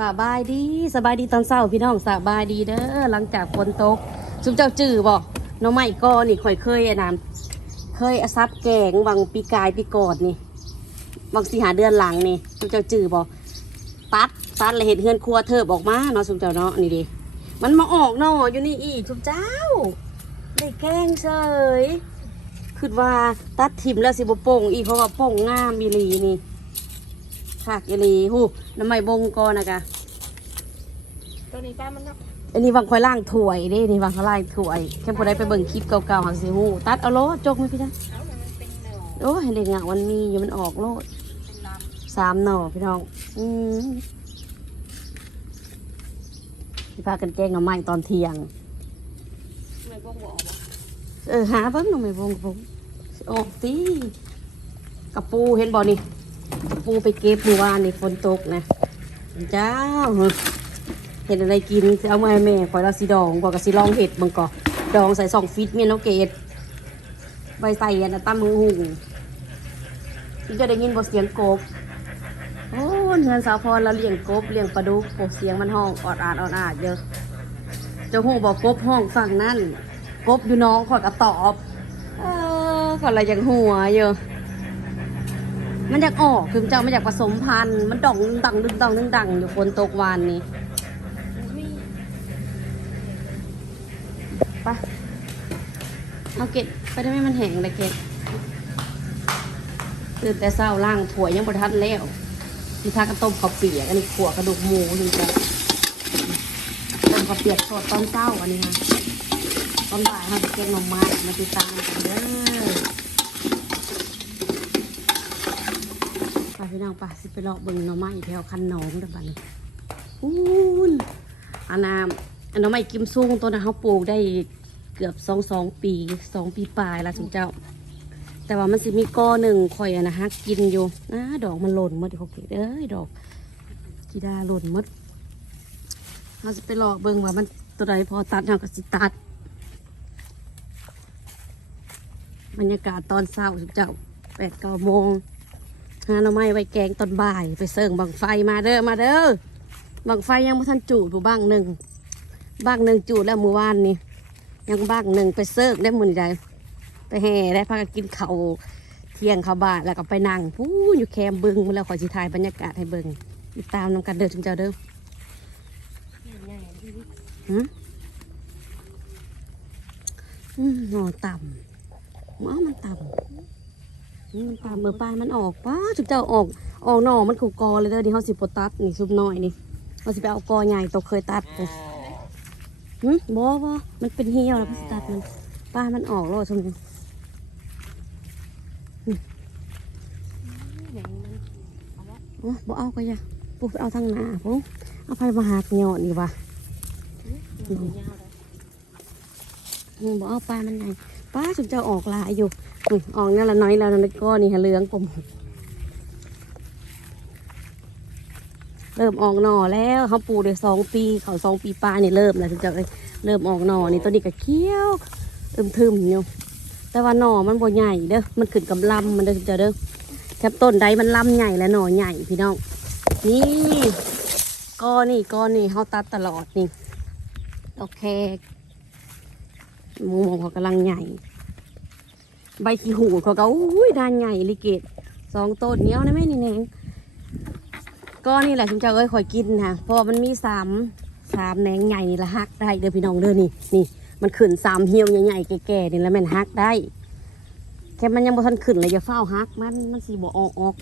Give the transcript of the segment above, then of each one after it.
สบายดีสบายดีตอนเช้าพี่น้องสบายดีเด้อหลังจากฝนตกซุมเจ้าจื้อบ่น้องใหม่ก็นี่ข่อยเคยไอ้นำเคยอาซับแกงวังปีกายปีกอดนี่วังสีหาเดือนหลังนี่ซุมเจ้าจื้อบ่ตัดตัดเลยเห็นเฮือนครัวเทิบออกมาเนาะซุมเจ้าเนาะนี่ดิมันมาออกเนาะอยู่นี่อีกซุมเจ้าได้แกงเฉยคิดว่าตัดถิ่มแล้วสิบโป่งอีกเพราะว่าโป่งงามอีลีนี่ คักอีหลีหูน้ำใหม่บงก่อนนะกะตัวนี้ป้ามันเนาะอันนี้วางคอยล่างถ้วยเด้นี่วางเขาล่างถ้วยแค่พอได้ไปเบิ่งคลิปเก่าๆหักสิฮู้ตัดเอาโลดจกไหมพี่จ๊ะเอามันเป็นหน่อโอ้เห็นเด็กงะมันมีอยู่มันออกโลดเป็นลสามหน่อพี่น้องอืมที่พากันแกงหน่อไม้ตอนเที่ยงำไม่พวกบอกว่าเออหาเบิ่งหน่อไม้วงกับผมออกตีกระปูเห็นบ่นี่ ปูไปเก็บเมื่อวานนี่ฝนตกนะเจ้าเห็นอะไรกินเอามาให้แม่คอยเราสีดองบอกกับสีลองเห็ดมังก่อดองใส่สองฟิตเมียนเอเกตใบใส่อันตั้มมือหุงที่จะได้ยินบทเสียงกบโอ้เงินสาวพรเราเลี้ยงกบเลี้ยงปลาดุกโอเสียงมันห้องออดอาดออดอาดเยอะเจ้าหูบอกกบห้องฝั่งนั่นกบอยู่น้องขอกระตอบเออขออะไรอย่างหัวเยอะ มันอยากออกคือเจ้ามันอยากผสมพันธุ์มันดองดึงดังดึงดังดึงดังอยู่คนตกวานนี้ไปเอาเก็ดไปได้ไหมมันแห้งเลยเก็ดตื่นแต่เช้าล่างถั่วยังบรทันแล้วที่ทากันต้มข้าวเปียกอันนี้ขัวกระดูกหมูจริงจังต้มข้าวเปียกสดตอนเช้าอันนี้ค่ะตอนบ่ายเราจะเก็บหน่อไม้มาติดตามกันเด้อ ไป พี่น้องไปสิไปเลาะเบิ่งหน่อไม้แถวคันหนองเด้อบัดนี้อู้นอันน้ำอันหน่อไม้กิมซุงตัวนั้นเขาปลูกได้เกือบสองสองปีสองปีปลายละสมเจ้า แต่ว่ามันสิมีกอหนึ่งข่อยอะนะฮะกินอยู่นะดอกมันหล่นหมดเขาเกดเอ้ยดอกกีดาหล่นหมดเราจะไปเลาะเบิ่งว่ามันตัวใดพอตัดเราก็สิตัดบรรยากาศตอนเช้าสมเจ้าแปดเก้าโมง หาหน่อไม้ไว้แกงตอนบ่าย ไปเสิร์งบังไฟมาเด้อมาเด้อบังไฟยังไม่ทันจูดอยู่บ้างหนึ่งบ้างหนึ่งจูดแล้วเมื่อวานนี้ยังบ้างหนึ่งไปเสิร์งได้มือนี่ได้ไปแห่ได้พากันกินข้าวเที่ยงข้าวบาทแล้วก็ไปนั่งพู้อยู่แคมบึงมาแล้วขอสิถ่ายบรรยากาศให้เบิงติดตามนำกันเด้อถึงเจ้าเด้อหืมหนอต่ำว้ามันต่ำ มันปลาเบอร์ปลายมันออกป้าจุบเจ้าออกออกหน่อมันคือกอเลยเด้อที่เขาสิปตัดนี่ซุปน้อยนี่เขาสิไปเอากอใหญ่ตัวเคยตัดเลยหืมบ่บ่มันเป็นเหี่ยวแล้วเขาสิตัดมันป้ามันออกแล้วชมนี่อย่างนี้มันเอาละโอ้บ่เอาก็อย่าปุ๊บไปเอาทางหน้าปุ๊บเอาไปมาหาเหยอดนี่ว่ะมันยาวเลยอืมบ่เอาปลามันใหญ่ป้าจุบเจ้าออกหลายอยู่ อืมออกนั่นละน้อยแล้วนั่นก็นี่ฮะเหลืองผมเริ่มออกหน่อแล้วเขาปลูกได้สองปีเขาสองปีปลายนี่ยเริ่มแล้วถึงจะเริ่มออกหน่อนี่ตัวนี้ก็เคี้ยวอึมทึมอยู่แต่ว่าหน่อมันบ่ใหญ่เด้อมันขึ้นกับลำมันเด้อจะเด้อแคบต้นใดมันลำใหญ่และหน่อใหญ่พี่น้องนี่ก้อนี่ก้อนี่เขาตัดตลอดนี่ดอกแคกมูมองเขากำลังใหญ่ ใบขี้หูเขาก็อุ้ยด้านใหญ่ลิเกตสองต้นเนี้ยนะแม่นี่แนงก็นี่แหละคุณเจ้าเอ้ยคอยกินค่ะพราะว่ามันมีสามสามแหนงใหญ่นี่ละฮักได้เด้อพี่น้องเด้อนี่นี่มันขึ้นสามเหี่ยวใหญ่ๆแก่ๆนี่แล้วแม่นฮักได้แค่มันยังบ่ทันขึ้นเลยอย่าเฝ้าฮักมันมันสีบ่ออกออก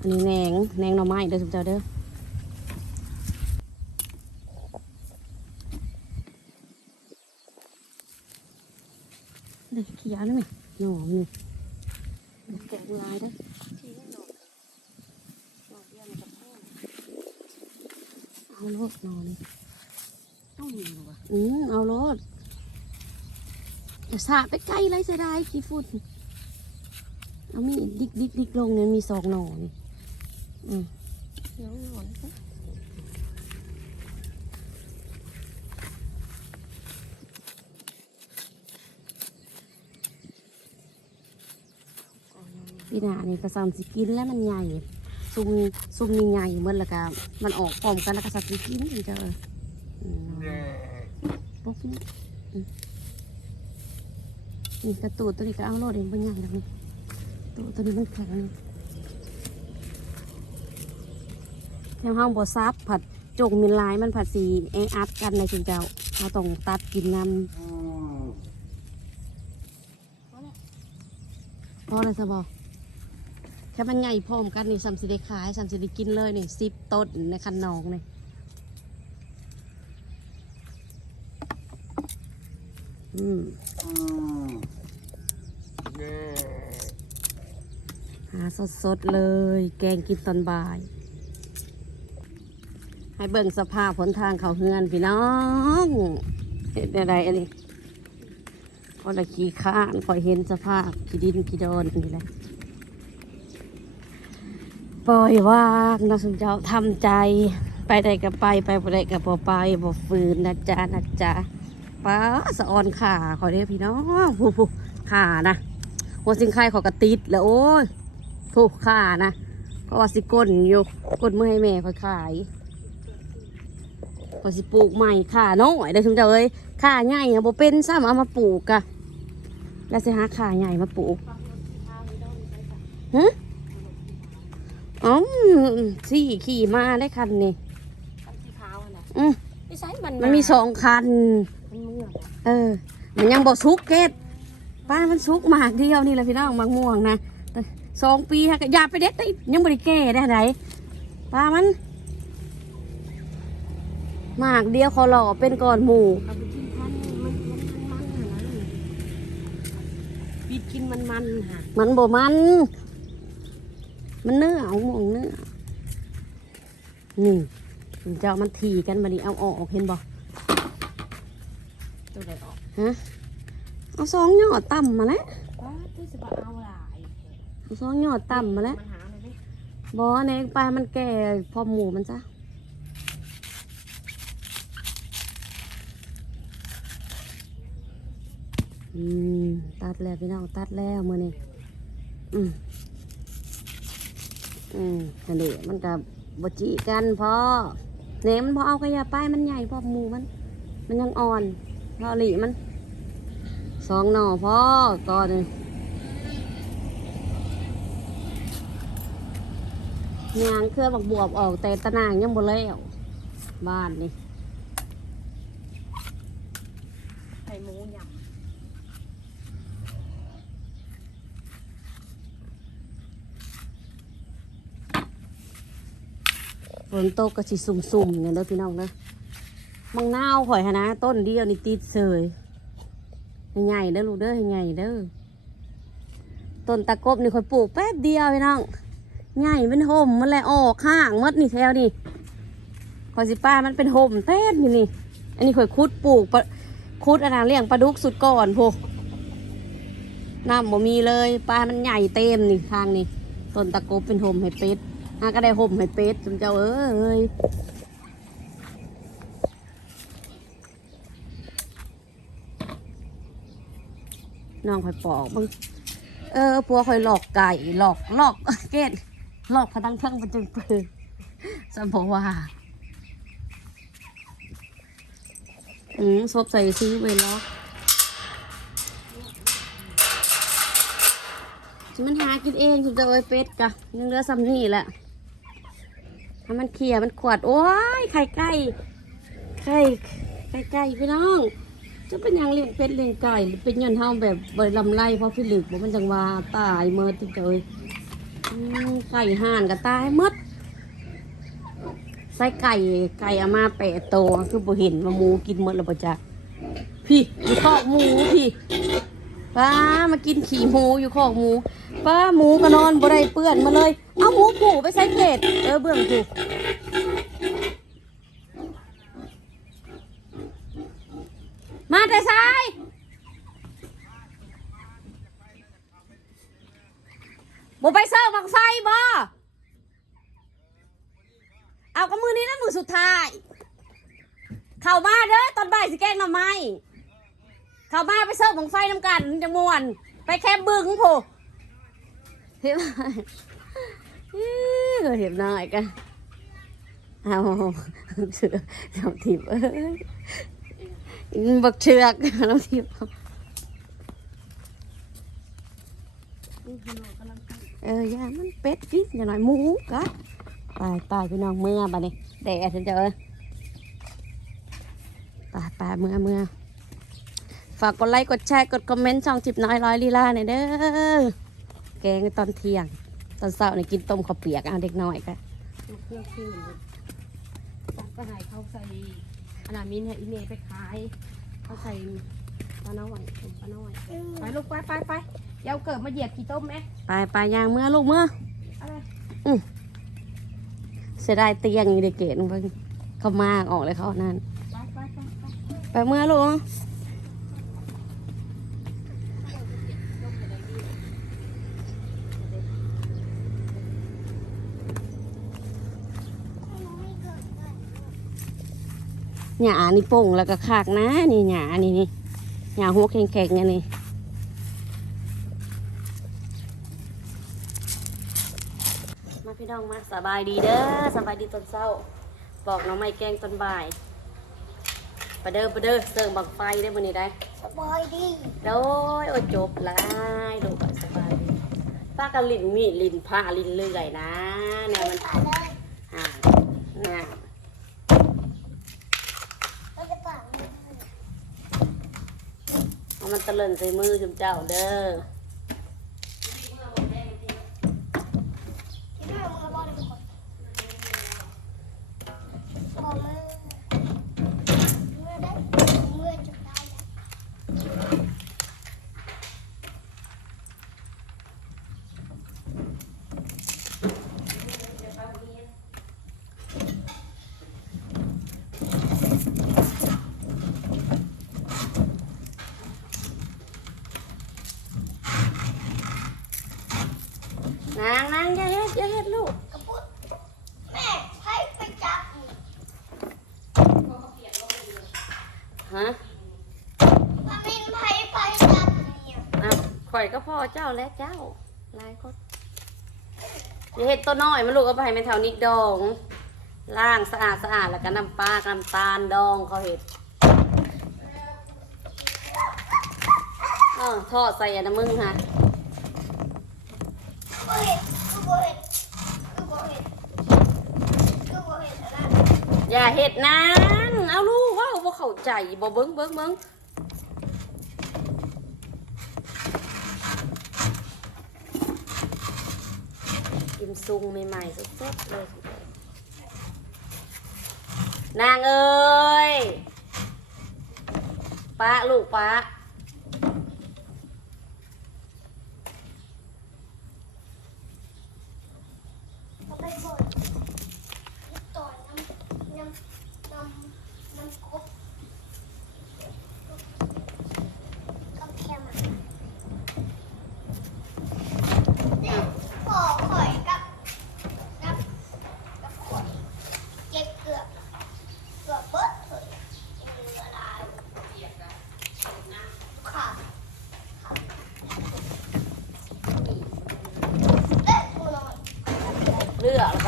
อันนี้แหนงแหนงหน่อไม้เด้อคุณเจ้าเด้อ เด็กขี้ยาหน่อยหนอมันนี่แกะลายเด้ชี้หนอยหน่อเดียวมันจะพ่อเอาโลดนอนี่ต้องมีหรอวะอืมเอารถอย่าสาไปใกล้เลยเสียดายขี้ฝุ่นเอามีดิกดิกดิกลงเนี่ยมีสองหนอนี่อืมเดี๋ยวหนอนะพี่นานี่กระซำสิกินแล้วมันใหญ่สซุ่มซุ่มนี่ใหญ่เหมือนและกันมันออกพร้อมกันแล้วก็สัตว์กินมันจะเอออืมปุ๊บนี่อืมนี่กระตูดตัวนี้ก็เอาโลดเองเป็นใหญ่แล้วนี่ตัวตัวนี้มันแข็งนี่แค่ห้องบอซับผัดจงมินลายมันผัดสีแออัดกันในจุนเจ้าเราต้องตัดกินน้ำพอเลยสบอ แค่มันใหญ่พร้อมกันนี่สัมสิได้ขายสัมสิได้กินเลยนี่สิบต้นในคันนองนี่อืมหาสดๆเลย แกงกินตอนบ่าย ให้เบิ่งสภาพผลทางเขาเฮือนพี่น้องเห็นอะไรอันนี้พอละขี้ข้านคอยเห็นสภาพขี้ดินขี้โดนนี่แหละ ปล่อยวางนะสุนเจ้าทำใจ ไปใดก็ไปไปได้ก็บ่ไปบ่ฝืนนะจ๊ะนะจ๊ะป้าสะออนขาขอเด้อพี่น้องผู้ผู้ขานะหัวสิงไข่ขอกระติดแล้วโอ้ยผู้ขานะเพราะว่าสิก้นอยู่ก้นมือให้แม่คอยขายพอสิปลูกใหม่ขาน้อยได้อสุนเจ้าเอ้ยขาใหญ่อะบ่เป็นซ้ำเอามาปลูกกะแล้วสิหาขาใหญ่มาปลูกฮะอ๋อ สี่ขี่มาได้คันนี่คันสีขาวอะนะอืมไม่ใช่มันมันมีสองคัน มันเมื่อยอะเออ มันยังบอกซุกเกตป้ามันซุกหมากเดียวนี่แหละพี่น้องหมากม่วงนะสองปีฮะอย่าไปเด็ดได้ยังบริแก่ได้ไหนป้ามันหมากเดียวขอหล่อเป็นก่อนหมู่ปกินพันมันมันมันมันอะนะปิดกินมันมันค่ะมันบ่มัน มันเนื้อเอาม่วงเนื้อ นี่เจ้ามันถีกันบัดนี้เอาออกเห็นบ่ตัวไหนออกฮะเอาสองยอดต่ำมาแล้วป้าที่สบะเอาหลายเอาสองยอดต่ำมาแล้วมันหาเลยดิบอเนกปลามันแก่พอหมูมันจ้ะอืมตัดแล้วพี่น้องตัดแล้วมือนี่อืมอืมอันนี้มันกับ บจิกันพอเนมันพอเอากระยาป้ายมันใหญ่พอหมูมัน มันยังอ่อนพอหลีมันสองหน่อพอก่อนยางเครื่องบักบวบออกแต่ตะนางยังบ่แล้วบ้านนี่ ไข่หมูย ฝนตกก็สิสุ่มๆเนี่ยเด้อพี่น้องเด้อมังนาวข่อยหนนะ ต้นเดียวนี่ติดเสยใหญ่เด้อลูกเด้อใหญ่เด้อต้นตะกบนี่ข่อยปลูกแป๊บเดียวพี่น้องใหญ่เป็นห่มมันแหละออกข้างมดนี่แถวนี่ข่อยสิป้ามันเป็นห่มเต้นอยู่นี่ อันนี้ข่อยคุดปลูกปคุดอนนาเลี้ยงปลาดุกสุดก่อนพวกน้ำบ่มีเลยปลามันใหญ่เต็มนี่ทางนี่ต้นตะกบเป็นห่มให้เป็ด อาก็ได้ห่มให้เป็ดจุมเจ้าเอ้ยน้องคอยปอกมึงเออปัวคอยหลอกไก่หลอกหลอกเกตหลอกพะดังเทิงมันจึงปืนสัมพว่าอืมซบใส่ซื้อไปล็อกฉันมันหากินเองจุมเจ้าเอ้ยเป็ดกะยังเหลือซ้ำนี่แหละ ถ้ามันเขี่ยมันขวด โอ้ยไข่ไก่ไข่ไข่ไก่พี่น้อง จะเป็นหยังเลี้ยงเป็ดเลี้ยงไก่หรือเป็นยันเฮาแบบบริลำไรเพราะฟิลิปบอกมันจังว่าตายเมิดที่เจยไก่ห่านก็ตายมดใส่ไก่ไก่เอามาแปะโตคือบ่เห็นว่าหมูกินหมดแล้วบ่จ๊ะพี่อยู่คอกหมูพี่ ป้ามากินขี่หมูอยู่คอกหมู ป้าหมูก็นอนบ่ได้เปื้อนมาเลย เอาหมูผูไปใส่เกตเออเบื้องผูมาแต่ซ้ายบ่ไปเซิร์ฟบังไฟบ่เอากับมือนี้นะมือสุดท้าย เข้ามาเด้อตอนบ่ายสิแกงหน่อไม้ เขามาไปเซิร์ฟบังไฟน้ำกันจังมวน ไปแคบบึงผูเห็นไหมเห็นหน่อยกันเอาเชือกน้ำทิพย์บักเชือกน้ำทิพย์เออย่ามันเป็ดกินอย่าหน่อยหมูกัดตายตายพี่น้องเมื่อบัดนี้แดดฉันจะเอ้ยตายตายเมื่อเมื่อ ฝากกดไลค์กดแชร์กดคอมเมนต์ช่องจิบน้อยร้อยลีลาหน่อยเด้อแกงตอนเที่ยง ตอนเช้านี่กินต้มข้าวเปียกเอาเด็กน้อยกันเครื่องคืนก็หายเขาใส่อนามินให้อีเมย์ไปขายเขาใส่ปลาน้อยปลาน้อยไปลูกไปไปไปเดี๋ยวเกิดมาเหยียบกี่ต้มไหมไปไปย่างเมื่อลูกเมื่ออะไรเสียดายเตียงนี่เด็กเกดเพิ่งเขามากออกเลยเขานั่นไปไปไปไปไปเมื่อลูก หยานี่โป่งแล้วก็ขากนะนี่หยานี่นี่หยาหัวแข็งๆอันนี้มาพี่น้องมาสบายดีเด้อสบายดีตอนเช้าบอกน้องไม่แกงตอนบ่ายไปเด้อไปเด้อเสิร์ฟบังไฟได้บนนี้ได้สบายดีโดยโอ้ยจบหลายดูไปสบายดีป้ากันลิ้นมีดลิ้นผ้าลิ้นเลื่อยนะแนวมันป่าเลยอ่าน่า เราจะป่าเลย เอามัน ตะเลินใส่มือจุมเจ้าเด้อ ที่แม่มึงมาบอกเลยทุกคนบอกมือมือได้มือจุดได้แล้ว นางนางอย่าเฮ็ดอย่าเฮ็ดลูก กระปุกแม่ให้ไปจับนี่ ฮะ มามินให้ไปจับนี่ อ้าว ข่อยก็พ่อเจ้าและเจ้าหลายคนอย่าเฮ็ดตัวน้อยมันลูกเอาไปให้แม่เท่านิกดองล้างสะอาดสะอาดแล้วก็น้ำปลาน้ำตาลดองเขาเฮ็ดเออทอดใส่อันนั้นมึงฮะอะอย่าเห็ดนานเอาลูกว่าว่เข้าใจบ่เบิ้งเบิ้งเบิ้ง ซุงใหม่ๆสดๆเลยนางเอ้ยป้าลูกป้า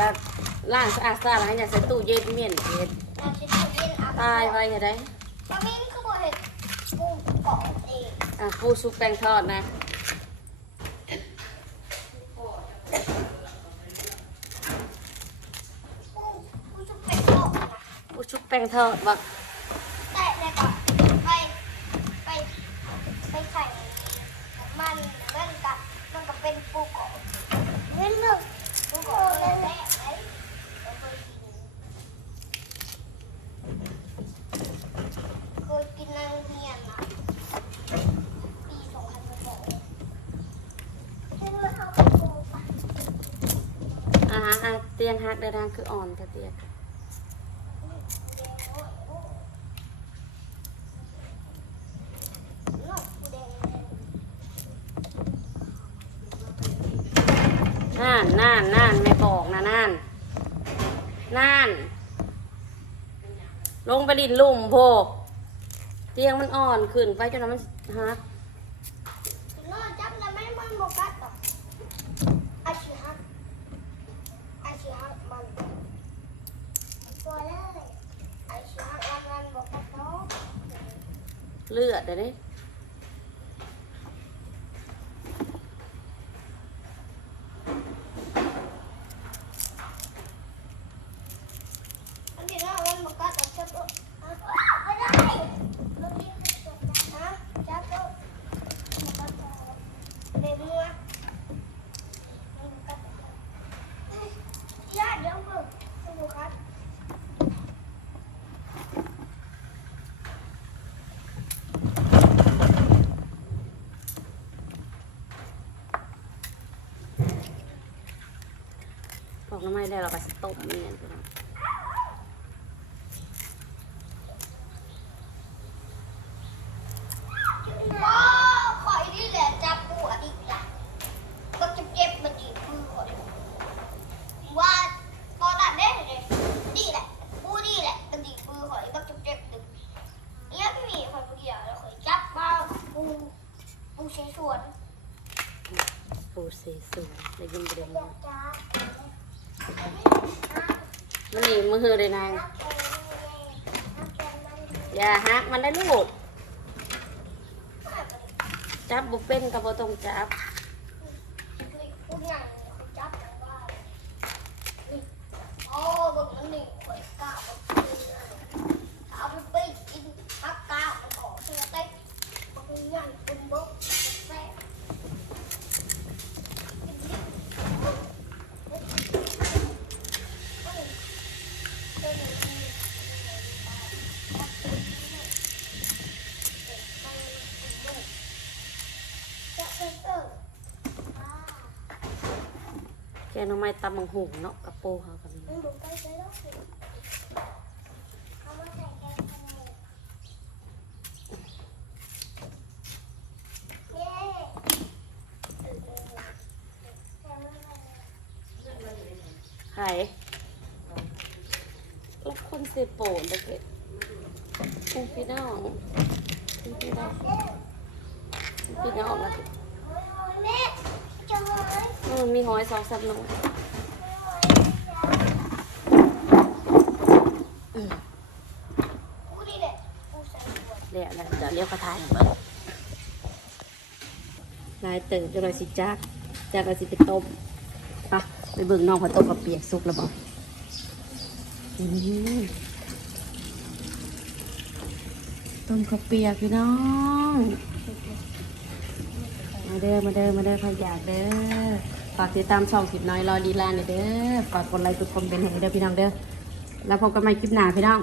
กแล้วก็ล้างสะอาดสะอาดแล้วให้อย่าใส่ตู้เย็นเมียนเย็น น้ำชิ้นเย็นอาบ ตายไว้อย่าได้ มามิ้นคือบ่เห็นปูเกาะเอง อ่ะปูซุปแป้งทอดนะ ปูปูจะไปเกาะนะ ปูซุปแป้งทอดบั ะเตียงหักเดินทางคืออ่อนแต่เตียงน่านน่านน่านแม่บอกนะน่านน่านลงไปดินลุ่มโพเตียงมันอ่อนขึ้นไปจนมันฮัก นอนจับแล้วไม่มันบอกกัดหรอกอาชีฮักอาชี เลือดเดี๋ยวนี้อันนี้เราวันมาก็จะจับตัวไม่ได้เมื่อกี้นะจับตัวมันก็จะเด็กมัวมันก็จะย่าเดี๋ยวมึงดูครับ ป อกน้ำไม้ได้เราก็สิต้มเมียนพี่น้อง ว้าวขอยนี่แหละจับปวดอีกละก็จะเจ็บมันอีกมือขอยว่าตอนนั้นเนี่ยเลยนี่แหละปูนี่แหละมันดีมือขอยก็จะเจ็บดึงเนี่ยพี่หมีขอยปูเดียวแล้วขอยจับมาปูปูเชสวน ปูเซซูได้ยินประเด็น จั นี้ บจ้า มันนี่มือเลยนางอย่าฮักมันได้ลูกจับบุเป็นกับบ่ต้งจับหญ่เขาจับแบบว่านี่โอ้แบบนั้นนี่ขอยกล้าแบบเอาไปปิ้งกินพักกามันขอเสื้อเต้ปูใหญ่ปูบกแซ่บ แกงห น้ำไม้ตำบังหุงเนาะกับปูเขากันนี่ไข่ลูกคนเสโปนตะเกียบเป็นพี่น้องเป็นพี่น้องเป็นพี่น้องนะ มันมีหอยสองสามหน่วยเดี๋ยวนะเดี๋ยวเลี้ยวกระทายเบิ่งลายเติมจะลอยสิจักจากราสิไปต้มไปะไปเบิ่งน้องพอต้มกับเปียกสุกแล้วบอกต้มข้าวเปียกพี่น้อง มาเด้อ มาเด้อ มาเด้อใครอยากเด้อากติดตามช่องสิบน้อยรอลีลาหน่อยเด้อฝากกดไลค์กดคอมเมนต์ให้เด้อพี่น้องเด้อแล้วพบกันใหม่คลิปหน้าพี่น้อง